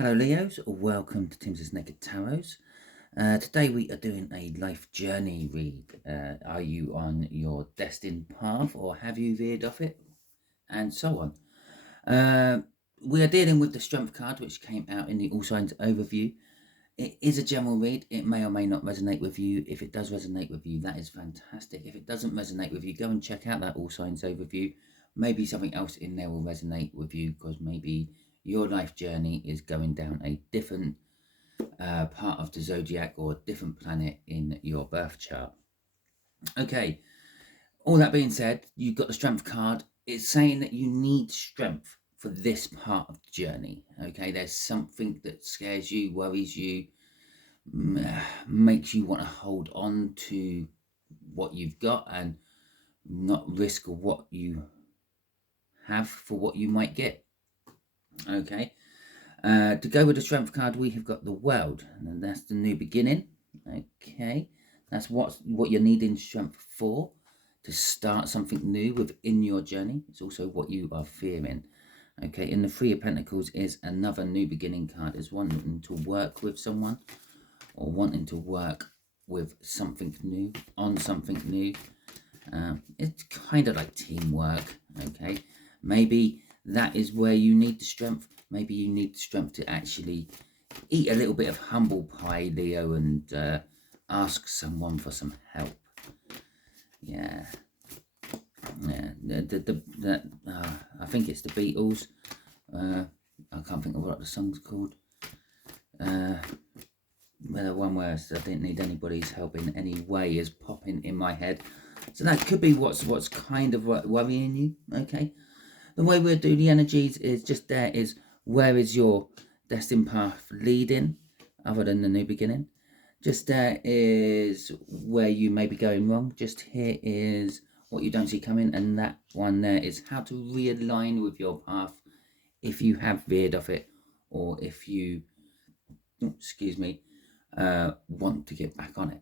Hello Leos, welcome to Timsy Naked Tarot. Today we are doing a life journey read. Are you on your destined path or have you veered off it? And so on. We are dealing with the Strength card which came out in the All Signs overview. It is a general read. It may or may not resonate with you. If it does resonate with you, that is fantastic. If it doesn't resonate with you, go and check out that All Signs overview. Maybe something else in there will resonate with you because maybe your life journey is going down a different part of the zodiac or a different planet in your birth chart. Okay, all that being said, you've got the Strength card. It's saying that you need strength for this part of the journey. Okay, there's something that scares you, worries you, makes you want to hold on to what you've got and not risk what you have for what you might get. Okay, to go with the Strength card, we have got the World, and that's the new beginning. Okay, that's what you're needing strength for, to start something new within your journey. It's also what you are fearing. Okay, in the Three of Pentacles is another new beginning card. Is wanting to work with someone or wanting to work with something new, on something new. It's kind of like teamwork. Okay, maybe that is where you need the strength. Maybe you need the strength to actually eat a little bit of humble pie, Leo, and ask someone for some help. Yeah. I think it's the Beatles. I can't think of what the song's called. One where I didn't need anybody's help in any way is popping in my head. So that could be what's kind of worrying you. Okay. The way we'll do the energies is just there is where is your destined path leading, other than the new beginning. Just there is where you may be going wrong. Just here is what you don't see coming, and that one there is how to realign with your path if you have veered off it, or if you, want to get back on it.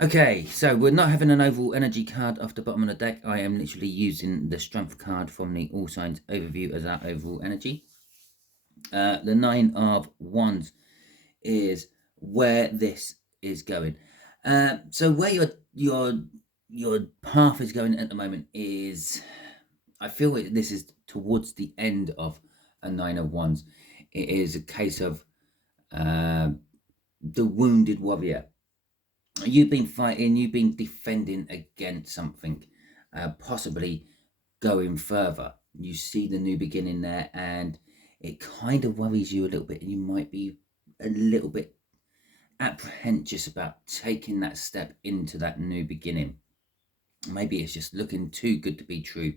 Okay, so we're not having an overall energy card off the bottom of the deck. I am literally using the Strength card from the All Signs overview as our overall energy. The Nine of Wands is where this is going. So where your path is going at the moment is, I feel this is towards the end of a Nine of Wands. It is a case of the wounded warrior. You've been fighting, you've been defending against something, possibly going further. You see the new beginning there, and it kind of worries you a little bit, and you might be a little bit apprehensive about taking that step into that new beginning. Maybe it's just looking too good to be true,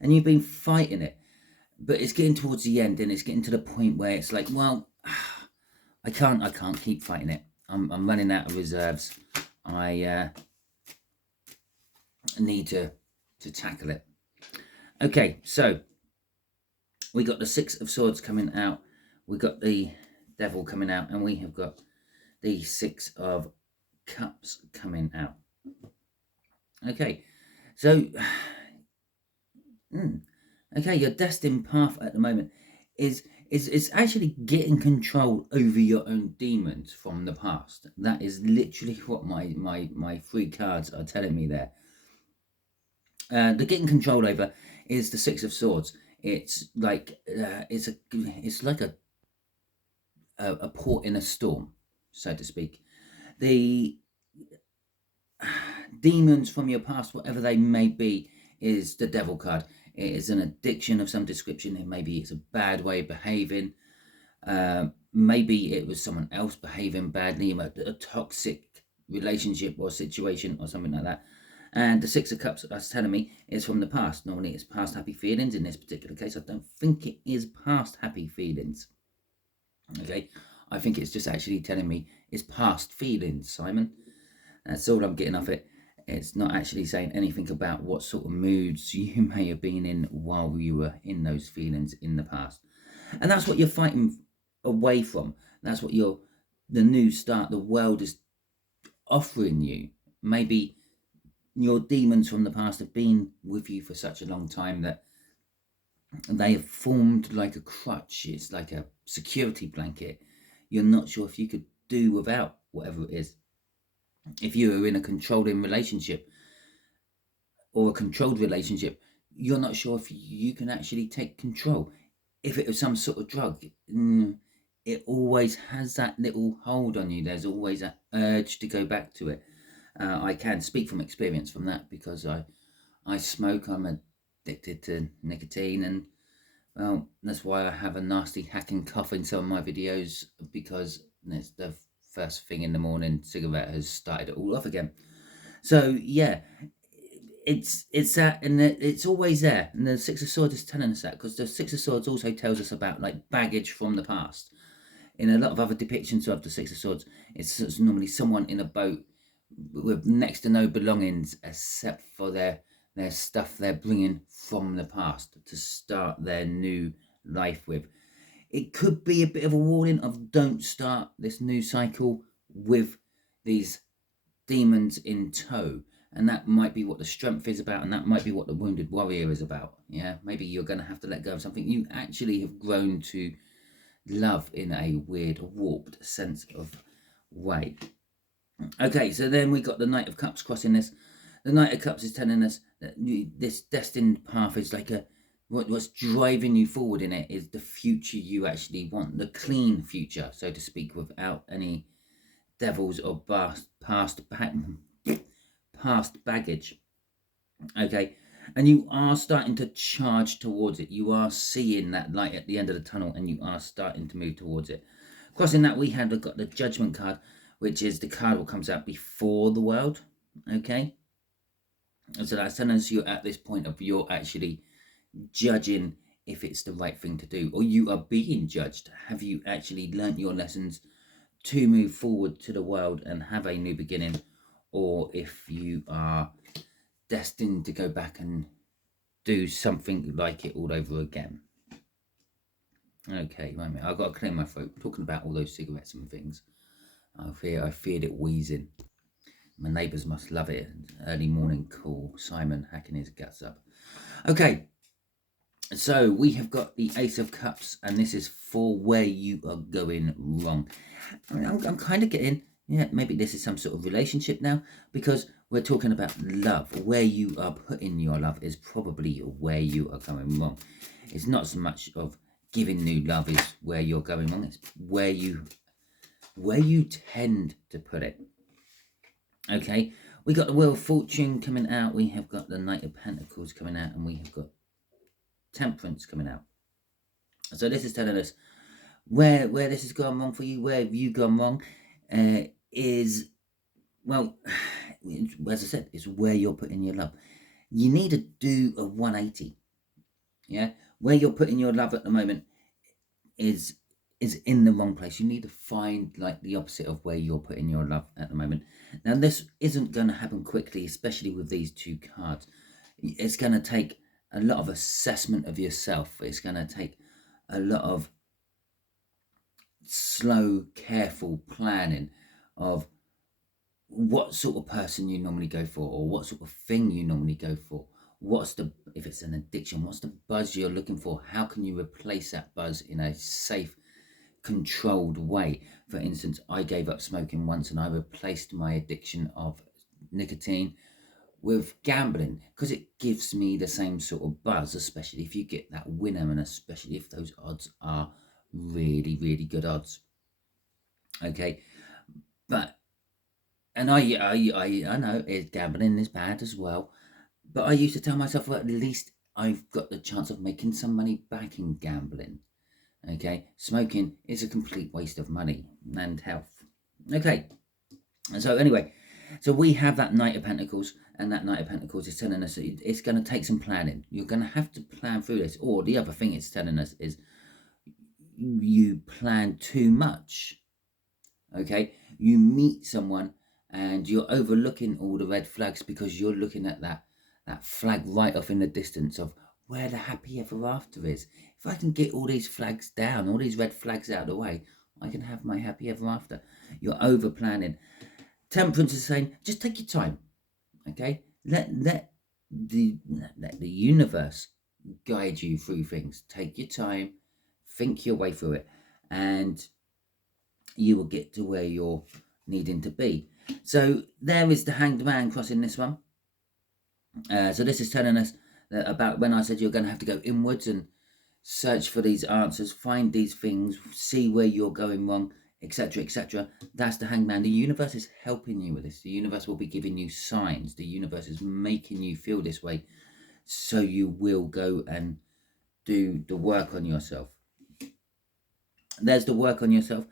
and you've been fighting it, but it's getting towards the end, and it's getting to the point where it's like, well, I can't keep fighting it. I'm running out of reserves. I need to tackle it. Okay, so we got the Six of Swords coming out, we got the Devil coming out, and we have got the Six of Cups coming out. Okay, so okay, your destined path at the moment is actually getting control over your own demons from the past. That is literally what my three cards are telling me there. The getting control over is the Six of Swords. It's like it's like a port in a storm, so to speak. The demons from your past, whatever they may be, is the Devil card. It is an addiction of some description. Maybe it's a bad way of behaving. Maybe it was someone else behaving badly, a toxic relationship or situation or something like that. And the Six of Cups, that's telling me, is from the past. Normally it's past happy feelings. In this particular case, I don't think it is past happy feelings. Okay, I think it's just actually telling me it's past feelings, Simon. That's all I'm getting off it. It's not actually saying anything about what sort of moods you may have been in while you were in those feelings in the past. And that's what you're fighting away from. That's what the new start, the world is offering you. Maybe your demons from the past have been with you for such a long time that they have formed like a crutch. It's like a security blanket. You're not sure if you could do without whatever it is. If you are in a controlling relationship or a controlled relationship, you're not sure if you can actually take control. If it was some sort of drug, it always has that little hold on you. There's always that urge to go back to it. I can speak from experience from that because I smoke. I'm addicted to nicotine, and well, that's why I have a nasty hacking cough in some of my videos, because it's the first thing in the morning. Cigarette has started it all off again. So yeah, it's that, and it's always there. And the Six of Swords is telling us that, because the Six of Swords also tells us about like baggage from the past. In a lot of other depictions of the Six of Swords, it's normally someone in a boat with next to no belongings except for their stuff they're bringing from the past to start their new life with. It could be a bit of a warning of don't start this new cycle with these demons in tow. And that might be what the strength is about, and that might be what the wounded warrior is about. Yeah, maybe you're going to have to let go of something you actually have grown to love in a weird, warped sense of way. Okay, so then we got the Knight of Cups crossing this. The Knight of Cups is telling us that this destined path is like what's driving you forward in it is the future you actually want, the clean future, so to speak, without any devils or past baggage. Okay, and you are starting to charge towards it. You are seeing that light at the end of the tunnel, and you are starting to move towards it. Crossing that, we have got the Judgment card, which is the card that comes out before the world. Okay, and so that's telling us you're at this point of you're actually judging if it's the right thing to do, or you are being judged. Have you actually learnt your lessons to move forward to the world and have a new beginning, or if you are destined to go back and do something like it all over again. Okay, wait a minute. I've got to clear my throat. Talking about all those cigarettes and things, I feared it wheezing. My neighbours must love it. Early morning call. Simon hacking his guts up. Okay, so we have got the Ace of Cups, and this is for where you are going wrong. I mean, I'm kind of getting, yeah, maybe this is some sort of relationship now, because we're talking about love. Where you are putting your love is probably where you are going wrong. It's not so much of giving new love is where you're going wrong. It's where you tend to put it. Okay, we got the Wheel of Fortune coming out. We have got the Knight of Pentacles coming out, and we have got Temperance coming out. So this is telling us where this has gone wrong for you. Where have you gone wrong? Is, well, as I said, it's where you're putting your love. You need to do a 180. Yeah, where you're putting your love at the moment is in the wrong place. You need to find like the opposite of where you're putting your love at the moment. Now, this isn't going to happen quickly, especially with these two cards. It's going to take a lot of assessment of yourself. It's going to take a lot of slow, careful planning of what sort of person you normally go for, or what sort of thing you normally go for. If it's an addiction, what's the buzz you're looking for? How can you replace that buzz in a safe, controlled way? For instance, I gave up smoking once, and I replaced my addiction of nicotine with gambling, because it gives me the same sort of buzz, especially if you get that winner, and especially if those odds are really, really good odds. Okay, but, and I know gambling is bad as well, but I used to tell myself, well, at least I've got the chance of making some money back in gambling. Okay, smoking is a complete waste of money and health. Okay, and so anyway, so we have that Knight of Pentacles, and that Knight of Pentacles is telling us it's going to take some planning. You're going to have to plan through this. Or the other thing it's telling us is you plan too much. Okay, you meet someone and you're overlooking all the red flags because you're looking at that flag right off in the distance of where the happy ever after is. If I can get all these flags down, all these red flags out of the way, I can have my happy ever after. You're over planning. Temperance is saying, just take your time. Okay, let the universe guide you through things. Take your time, think your way through it, and you will get to where you're needing to be. So there is the Hanged Man crossing this one. So this is telling us about when I said you're going to have to go inwards and search for these answers, find these things, see where you're going wrong, etc., etc. That's the Hanged Man. The universe is helping you with this. The universe will be giving you signs. The universe is making you feel this way, so you will go and do the work on yourself. There's the work on yourself.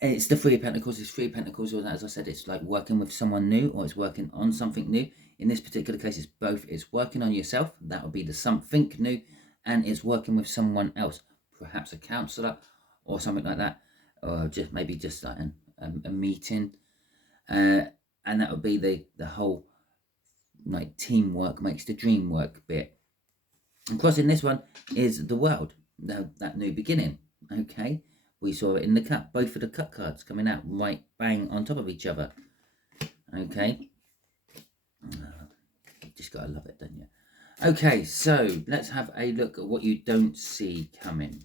It's the Three of Pentacles. It's Three of Pentacles, or as I said, it's like working with someone new, or it's working on something new. In this particular case, it's both. It's working on yourself. That would be the something new, and it's working with someone else, perhaps a counselor or something like that, or just maybe just like a meeting, and that would be the whole like teamwork makes the dream work bit. And crossing this one is the World, that new beginning. Okay, we saw it in the cup, both of the cut cards coming out right bang on top of each other. Okay, just gotta love it, don't you? Okay, so let's have a look at what you don't see coming.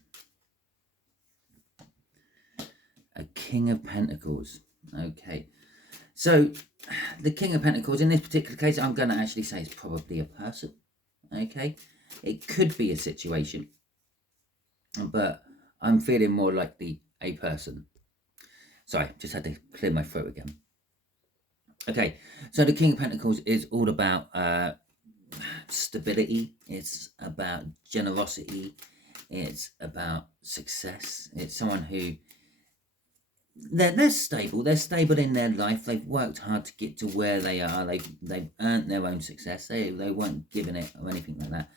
A King of Pentacles. Okay, so the King of Pentacles, in this particular case, I'm going to actually say it's probably a person. Okay, it could be a situation, but I'm feeling more likely a person. Sorry, just had to clear my throat again. Okay, so the King of Pentacles is all about stability. It's about generosity. It's about success. It's someone who they're stable. They're stable in their life. They've worked hard to get to where they are. They've earned their own success. They weren't given it or anything like that.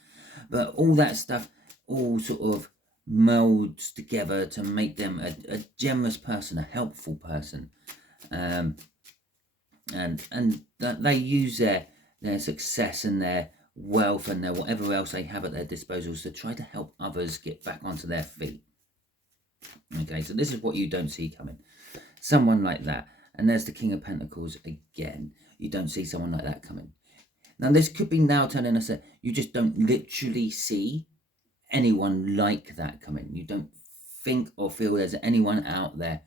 But all that stuff all sort of melds together to make them a generous person, a helpful person, and they use their success and their wealth and their whatever else they have at their disposals to try to help others get back onto their feet. Okay, so this is what you don't see coming. Someone like that. And there's the King of Pentacles again. You don't see someone like that coming. Now, this could be now telling us that you just don't literally see anyone like that coming. You don't think or feel there's anyone out there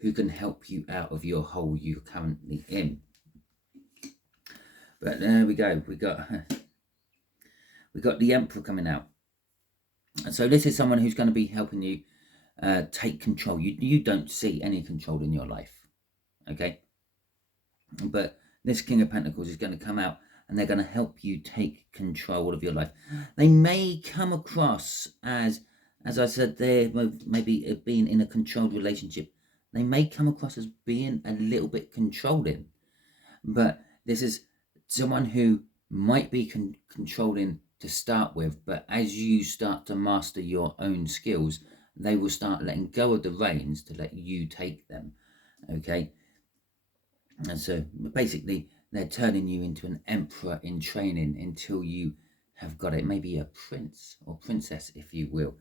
who can help you out of your hole you're currently in. But there we go. We got the Emperor coming out. And so this is someone who's going to be helping you take control. You don't see any control in your life. Okay? But this King of Pentacles is going to come out and they're going to help you take control of your life. They may come across as I said, they maybe being in a controlled relationship. They may come across as being a little bit controlling. But this is someone who might be controlling to start with, but as you start to master your own skills, they will start letting go of the reins to let you take them. Okay? And so basically they're turning you into an emperor in training until you have got it. Maybe a prince or princess, if you will.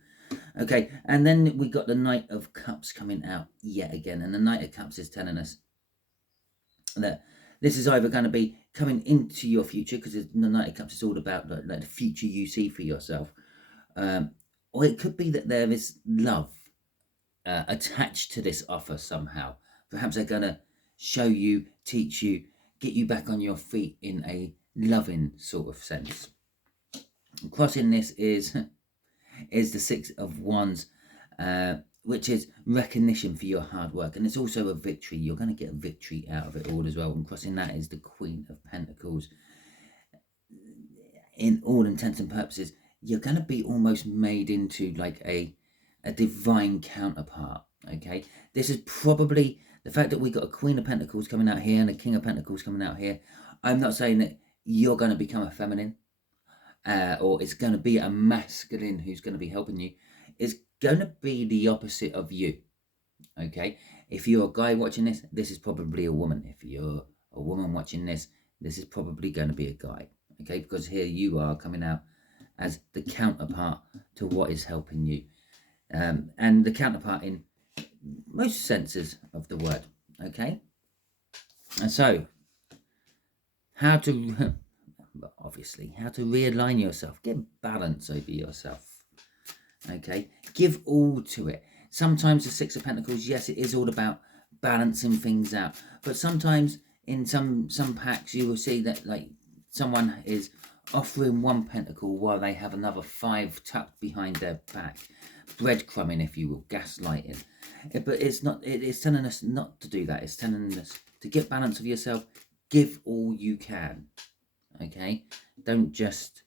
Okay, and then we got the Knight of Cups coming out yet again. And the Knight of Cups is telling us that this is either going to be coming into your future, because the Knight of Cups is all about like the future you see for yourself. Or it could be that there is love attached to this offer somehow. Perhaps they're going to show you, teach you, get you back on your feet in a loving sort of sense. Crossing this is the Six of Wands, which is recognition for your hard work. And it's also a victory. You're going to get a victory out of it all as well. And crossing that is the Queen of Pentacles. In all intents and purposes, you're going to be almost made into like a divine counterpart. Okay, this is probably the fact that we got a Queen of Pentacles coming out here and a King of Pentacles coming out here. I'm not saying that you're going to become a feminine, or it's going to be a masculine who's going to be helping you. It's going to be the opposite of you. Okay, if you're a guy watching this, this is probably a woman. If you're a woman watching this, this is probably going to be a guy. Okay, because here you are coming out as the counterpart to what is helping you, and the counterpart in most senses of the word. Okay, and so how to obviously, how to realign yourself, get balance over yourself. Okay, give all to it. Sometimes the Six of Pentacles, yes, it is all about balancing things out, but sometimes in some packs you will see that like someone is offering one pentacle while they have another 5 tucked behind their back, breadcrumbing, if you will, gaslighting. But it's not. It's telling us not to do that. It's telling us to get balance of yourself. Give all you can. Okay, don't just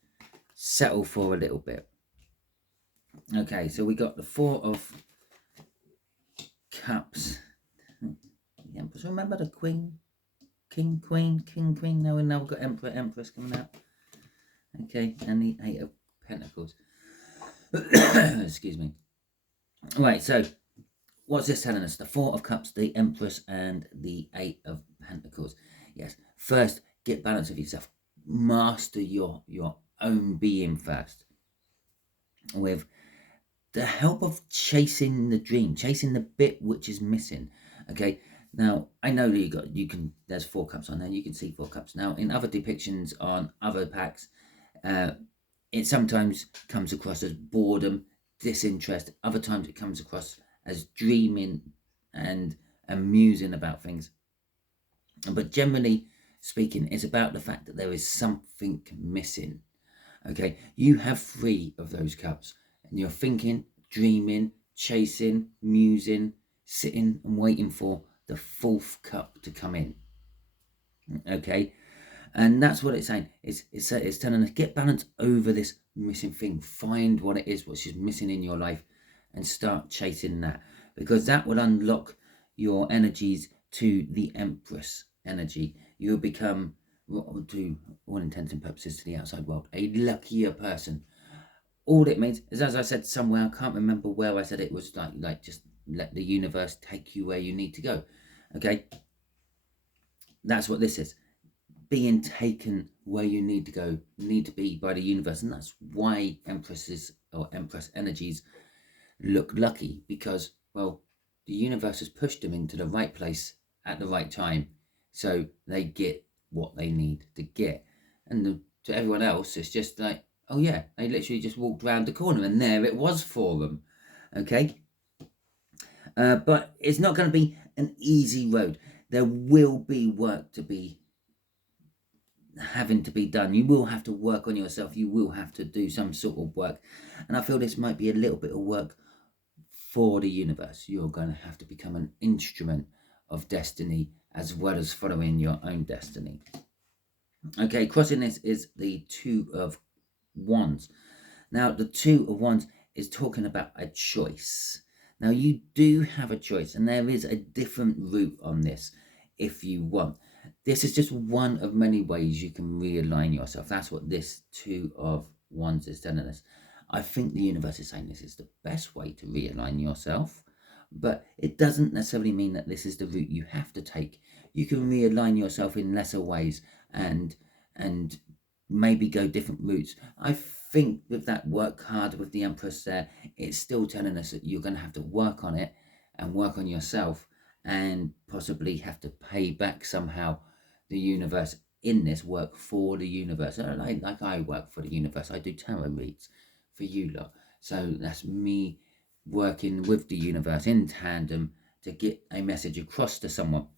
settle for a little bit. Okay, so we got the Four of Cups. The Empress. Remember the Queen, King, Queen. Now we've got Emperor, Empress coming out. Okay, and the Eight of Pentacles. Excuse me. Right, so what's this telling us? The Four of Cups, the Empress, and the Eight of Pentacles. Yes, first, get balance of yourself. Master your own being first. With the help of chasing the dream, chasing the bit which is missing. Okay, now I know that there's 4 cups on there, you can see 4 cups. Now in other depictions on other packs, it sometimes comes across as boredom, disinterest. Other times it comes across as dreaming and musing about things. But generally speaking, it's about the fact that there is something missing. Okay, you have 3 of those cups, and you're thinking, dreaming, chasing, musing, sitting and waiting for the 4th cup to come in. Okay, and that's what it's saying. It's telling us, get balance over this missing thing. Find what it is, what's just missing in your life, and start chasing that, because that will unlock your energies to the Empress energy. You'll become, to all intents and purposes, to the outside world, a luckier person. All it means is, as I said somewhere, I can't remember where I said it, was like just let the universe take you where you need to go. Okay, that's what this is. Being taken where you need to go, need to be by the universe. And that's why Empresses or Empress energies look lucky, because, well, the universe has pushed them into the right place at the right time, so they get what they need to get. And to everyone else, it's just like, oh yeah, they literally just walked round the corner and there it was for them. Okay, but it's not going to be an easy road. There will be work to be having to be done. You will have to work on yourself. You will have to do some sort of work, and I feel this might be a little bit of work for the universe. You're going to have to become an instrument of destiny, as well as following your own destiny. Okay, crossing this is the Two of Wands. Now the Two of Wands is talking about a choice. Now you do have a choice, and there is a different route on this if you want. This is just one of many ways you can realign yourself. That's what this Two of Wands is telling us. I think the universe is saying this is the best way to realign yourself, but it doesn't necessarily mean that this is the route you have to take. You can realign yourself in lesser ways and maybe go different routes. I think with that work card with the Empress there, it's still telling us that you're going to have to work on it and work on yourself, and possibly have to pay back somehow the universe in this work for the universe. Like I work for the universe. I do tarot reads for you lot. So that's me working with the universe in tandem to get a message across to someone.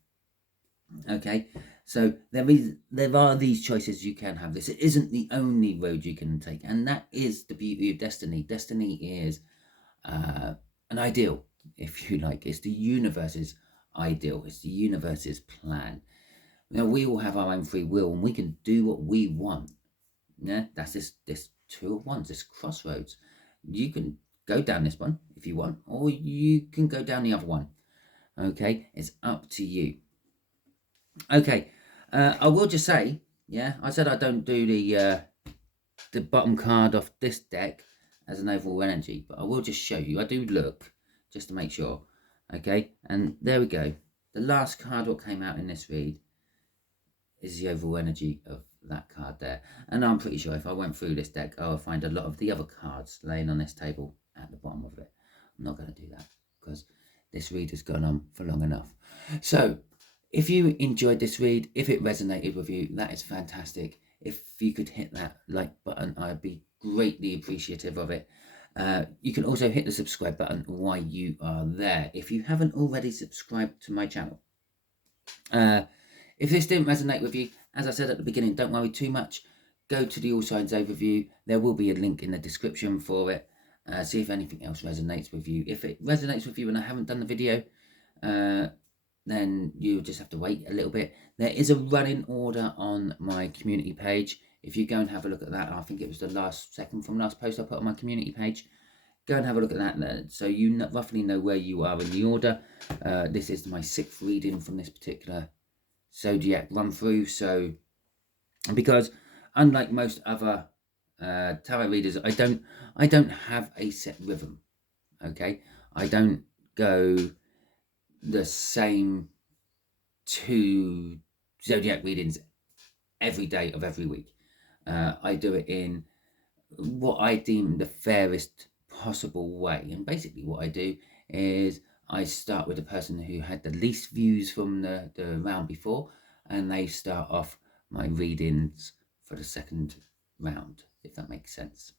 Okay, so there are these choices you can have. This isn't the only road you can take, and that is the beauty of destiny. Destiny is an ideal, if you like. It's the universe's ideal. It's the universe's plan. Now we all have our own free will, and we can do what we want. Yeah, that's this Two of Wands, this crossroads. You can go down this one if you want, or you can go down the other one. Okay, it's up to you. Okay, I will just say, yeah, I said I don't do the bottom card off this deck as an overall energy, but I will just show you. I do look just to make sure. Okay, and there we go. The last card what came out in this read is the overall energy of that card there. And I'm pretty sure if I went through this deck, I'll find a lot of the other cards laying on this table at the bottom of it. I'm not going to do that because this read has gone on for long enough. So if you enjoyed this read, if it resonated with you, that is fantastic. if you could hit that like button, I'd be greatly appreciative of it. You can also hit the subscribe button while you are there if you haven't already subscribed to my channel. If this didn't resonate with you, as I said at the beginning, don't worry too much. Go to the All Signs overview. There will be a link in the description for it. See if anything else resonates with you. If it resonates with you and I haven't done the video, then you just have to wait a little bit. There is a running order on my community page. If you go and have a look at that, I think it was the second from last post I put on my community page. Go and have a look at that so you roughly know where you are in the order. This is my 6th reading from this particular zodiac run through. So, because unlike most other tarot readers, I don't have a set rhythm. Okay, I don't go the same 2 zodiac readings every day of every week. I do it in what I deem the fairest possible way. And basically what I do is I start with the person who had the least views from the round before, and they start off my readings for the second round, if that makes sense.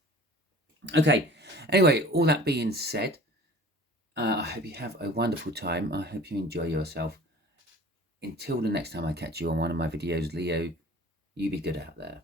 Okay, anyway, all that being said, I hope you have a wonderful time. I hope you enjoy yourself. Until the next time I catch you on one of my videos, Leo, you be good out there.